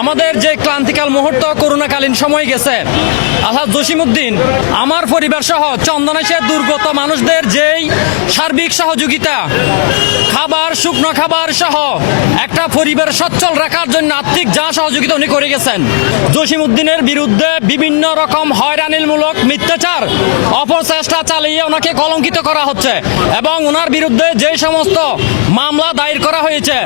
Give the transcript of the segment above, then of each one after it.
আমাদের যে ক্লান্তিকাল মুহূর্ত করোনাকালীন সময় গেছে, আলহাজ জসিমউদ্দিন আমার পরিবার সহ চন্দনাইশের দুর্গত মানুষদের যেই সার্বিক সহযোগিতা, খাবার, শুকনো খাবার সহ একটা পরিবার সচ্ছল রাখার জন্য আর্থিক যা সহযোগিতা উনি করে গেছেন। জসিমউদ্দিনের বিরুদ্ধে বিভিন্ন রকম হয়রানিমূলক মিথ্যাচার অপচেষ্টা চালিয়ে ওনাকে কলঙ্কিত করা হচ্ছে এবং ওনার বিরুদ্ধে যে সমস্ত মামলা দায়ের করা হয়েছে,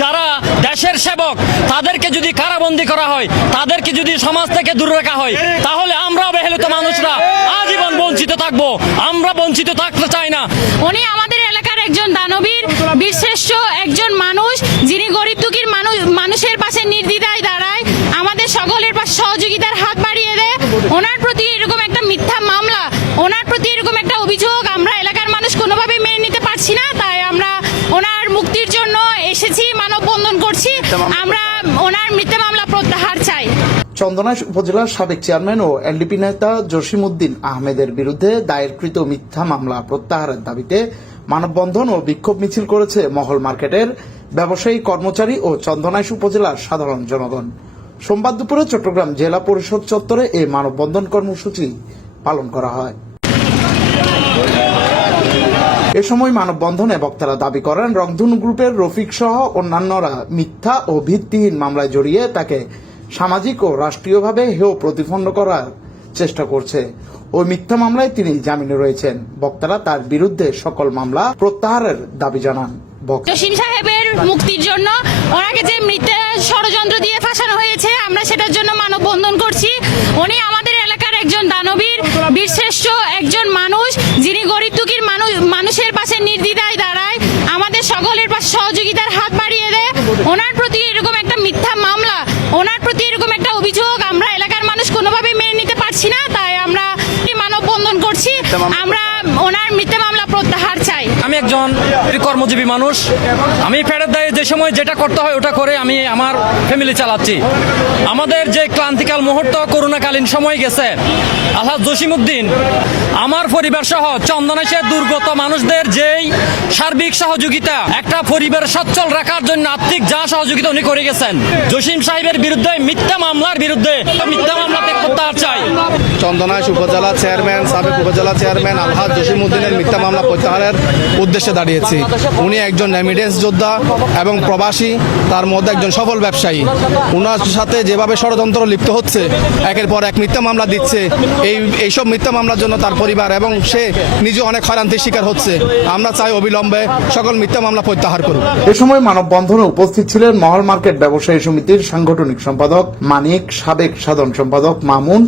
যারা দেশের সেবক তাদেরকে যদি কারাবন্দী করা হয়, তাদেরকে যদি সমাজ থেকে দূরে রাখা হয়, তাহলে আমরা অবহেলিত মানুষরা আজীবন বঞ্চিত থাকবো। আমরা বঞ্চিত থাকতে চাই না। উনি আমাদের এলাকার একজন দানবীর, বীরশ্রেষ্ঠ একজন মানুষ, যিনি গরিব দুঃখীর মানুষের পাশে নির্দ্বিধায় দাঁড়ায়, আমাদের সকলের পাশে সহযোগিতার হাত বাড়িয়ে দেয়। ওনার প্রতি এরকম একটা মিথ্যা মামলা, ওনার প্রতি এরকম একটা অভিযোগ আমরা এলাকার মানুষ কোনোভাবে মেনে নিতে পারছি না। তাই আমরা ওনার মুক্তির জন্য এসেছি, মানববন্ধন করছি। আমরা ওনার মিথ্যা মামলা প্রত্যাহার চাই। চন্দনাইশ উপজেলার সাবেক চেয়ারম্যান ও এলডিপি নেতা জসিমউদ্দিন আহমেদের বিরুদ্ধে দায়েরকৃত মিথ্যা মামলা প্রত্যাহারের দাবিতে মানববন্ধন ও বিক্ষোভ মিছিল করেছে মহল মার্কেটের ব্যবসায়ী, কর্মচারী ও চন্দনাইশ উপজেলার সাধারণ জনগণ। সোমবার দুপুরে চট্টগ্রাম জেলা পরিষদ চত্বরে এই মানববন্ধন কর্মসূচি পালন করা হয়। এ সময় মানববন্ধনে বক্তারা দাবি করেন, রংধনু গ্রুপের রফিক সহ অন্যান্যরা মিথ্যা ও ভিত্তিহীন মামলায় জড়িয়ে তাকে সামাজিক ও রাষ্ট্রীয়ভাবে হেয় প্রতিপন্ন করার চেষ্টা করছে। ওই মিথ্যা মামলায় তিনি জামিনে রয়েছেন। বক্তারা তার বিরুদ্ধে সকল মামলা প্রত্যাহারের দাবি জানান। জসিম সাহেবের মুক্তির জন্য ওনাকে যে মিথ্যা ষড়যন্ত্র দিয়ে ফাঁসানো হয়েছে, আমরা সেটার জন্য মানববন্ধন করছি। উনি আমাদের এলাকার একজন দানবীর, বীরশ্রেষ্ঠ একজন মানুষ, যিনি গরিব দুঃখীর মানুষের পাশে নির্দ্বিধায় দাঁড়ায়, আমাদের সকলের পাশে সহযোগিতার হাত বাড়িয়ে দেয়। ওনার প্রতি এরকম একটা মিথ্যা মামলা, ওনার প্রতি এরকম একটা অভিযোগ আমরা এলাকার মানুষ কোনোভাবে মেনে নিতে পারছি না। তাই আমরা মানববন্ধন করছি। আমরা ওনার মিথ্যা মামলা প্রত্যাহার চাই। আমি একজন কর্মজীবী মানুষ, আমি ফেরত দায়ে যে সময় যেটা করতে হয় ওটা করে আমি আমার ফ্যামিলি চালাচ্ছি। আমাদের যে ক্লান্তিকাল মুহূর্ত করোনাকালীন সময় গেছে, আলহাজ জসিমউদ্দিন আমার পরিবার সহ চন্দনাইশের দুর্গত মানুষদের যেই সার্বিক সহযোগিতা, একটা পরিবার সচ্ছল রাখার জন্য আর্থিক যা সহযোগিতা উনি করে গেছেন। জসিম সাহেবের বিরুদ্ধে মিথ্যা মামলার বিরুদ্ধে মিথ্যা মামলাতে প্রত্যাহার চাই। চন্দনাইশ উপজেলা চেয়ারম্যান, সাবেক উপজেলা চেয়ারম্যান আলহাজ জসিমউদ্দিনের মিথ্যা মামলা প্রত্যাহারের উদ্দেশ্যে দাঁড়িয়েছি। উনি একজন রেমিডেন্স যোদ্ধা এবং প্রবাসী, তার মধ্যে একজন সফল ব্যবসায়ী। উনার সাথে যেভাবে ষড়যন্ত্র লিপ্ত হচ্ছে, একের পর এক মিথ্যা মামলা দিচ্ছে, এইসব মিথ্যা মামলার জন্য তার পরিবার এবং সে নিজে অনেক হয়রানির শিকার হচ্ছে। আমরা চাই অবিলম্বে সকল মিথ্যা মামলা প্রত্যাহার করুক। এ সময় মানববন্ধনে উপস্থিত ছিলেন মহল মার্কেট ব্যবসায়ী সমিতির সাংগঠনিক সম্পাদক মানিক, সাবেক সাধারণ সম্পাদক মামুন,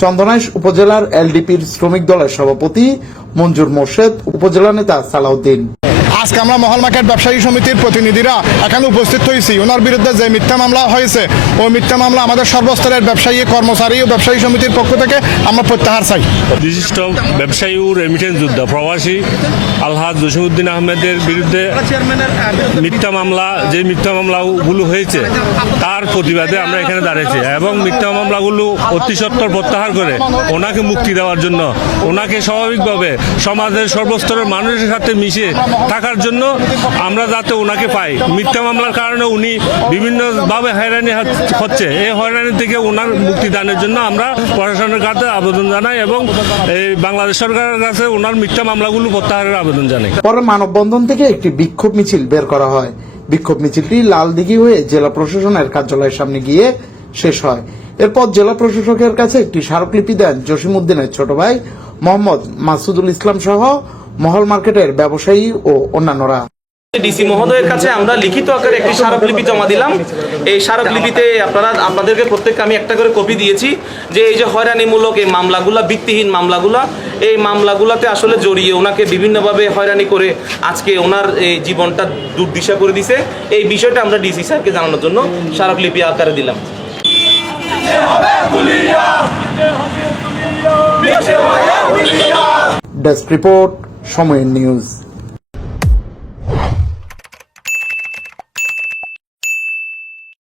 চন্দনাইশ উপজেলার এলডিপির শ্রমিক দলের সভাপতি মঞ্জুর মোর্শেদ, উপজেলা নেতা সালাউদ্দিন। আজকে আমরা মহল মার্কেট ব্যবসায়ী সমিতির প্রতিনিধিরা এখানে উপস্থিত হয়েছি। ওনার বিরুদ্ধে যে মিথ্যা মামলা হয়েছে, ওই মিথ্যা মামলা আমাদের সর্বস্তরের ব্যবসায়ী, কর্মচারী ও ব্যবসায়ী সমিতির পক্ষ থেকে আমরা প্রত্যাহার চাই। বিশিষ্ট ব্যবসায়ী ও রেমিটেন্স যোদ্ধা প্রবাসী আলহাজ জসিমউদ্দিন আহমেদের বিরুদ্ধে মিথ্যা মামলাগুলো হয়েছে, তার প্রতিবাদে আমরা এখানে দাঁড়িয়েছি এবং মিথ্যা মামলাগুলো অতি সত্বর প্রত্যাহার করে ওনাকে মুক্তি দেওয়ার জন্য, ওনাকে স্বাভাবিকভাবে সমাজের সর্বস্তরের মানুষের সাথে মিশে থাকার জন্য আমরা যাতে ওনাকে পাই। মিথ্যা মামলার কারণে উনি বিভিন্নভাবে হয়রানি হচ্ছে, এই হয়রানি থেকে ওনার মুক্তি দানের জন্য আমরা প্রশাসনের কাছে আবেদন জানাই এবং এই বাংলাদেশ সরকারের কাছে ওনার মিথ্যা মামলাগুলো প্রত্যাহারের আবেদন জানাই। পরে মানববন্ধন থেকে একটি বিক্ষোভ মিছিল বের করা হয়। বিক্ষোভ মিছিলটি লালদিঘি হয়ে জেলা প্রশাসনের কার্যালয়ের সামনে গিয়ে শেষ হয়। এরপর জেলা প্রশাসকের কাছে একটি স্মারকলিপি দেন জসিমউদ্দিনের ছোট ভাই মোহাম্মদ মাসুদুল ইসলাম সহ মহল মার্কেটের ব্যবসায়ী ও অন্যান্যরা। ডিসি মহোদয়ের কাছে আমরা লিখিত আকারে একটি স্মারকলিপি জমা দিলাম। এই স্মারকলিপিতে আপনাদেরকে প্রত্যেককে আমি একটা করে কপি দিয়েছি যে এই যে হয়রানিমূলক এই মামলাগুলা, ভিত্তিহীন মামলাগুলা, এই মামলাগুলাতে আসলে জড়িয়ে ওনাকে বিভিন্নভাবে হয়রানি করে আজকে ওনার এই জীবনটা দুর্দিশা করে দিছে। এই বিষয়টা আমরা ডিসি স্যারকে জানানোর জন্য স্মারকলিপি আকারে দিলাম। ডেস্ক রিপোর্ট, সময় নিউজ।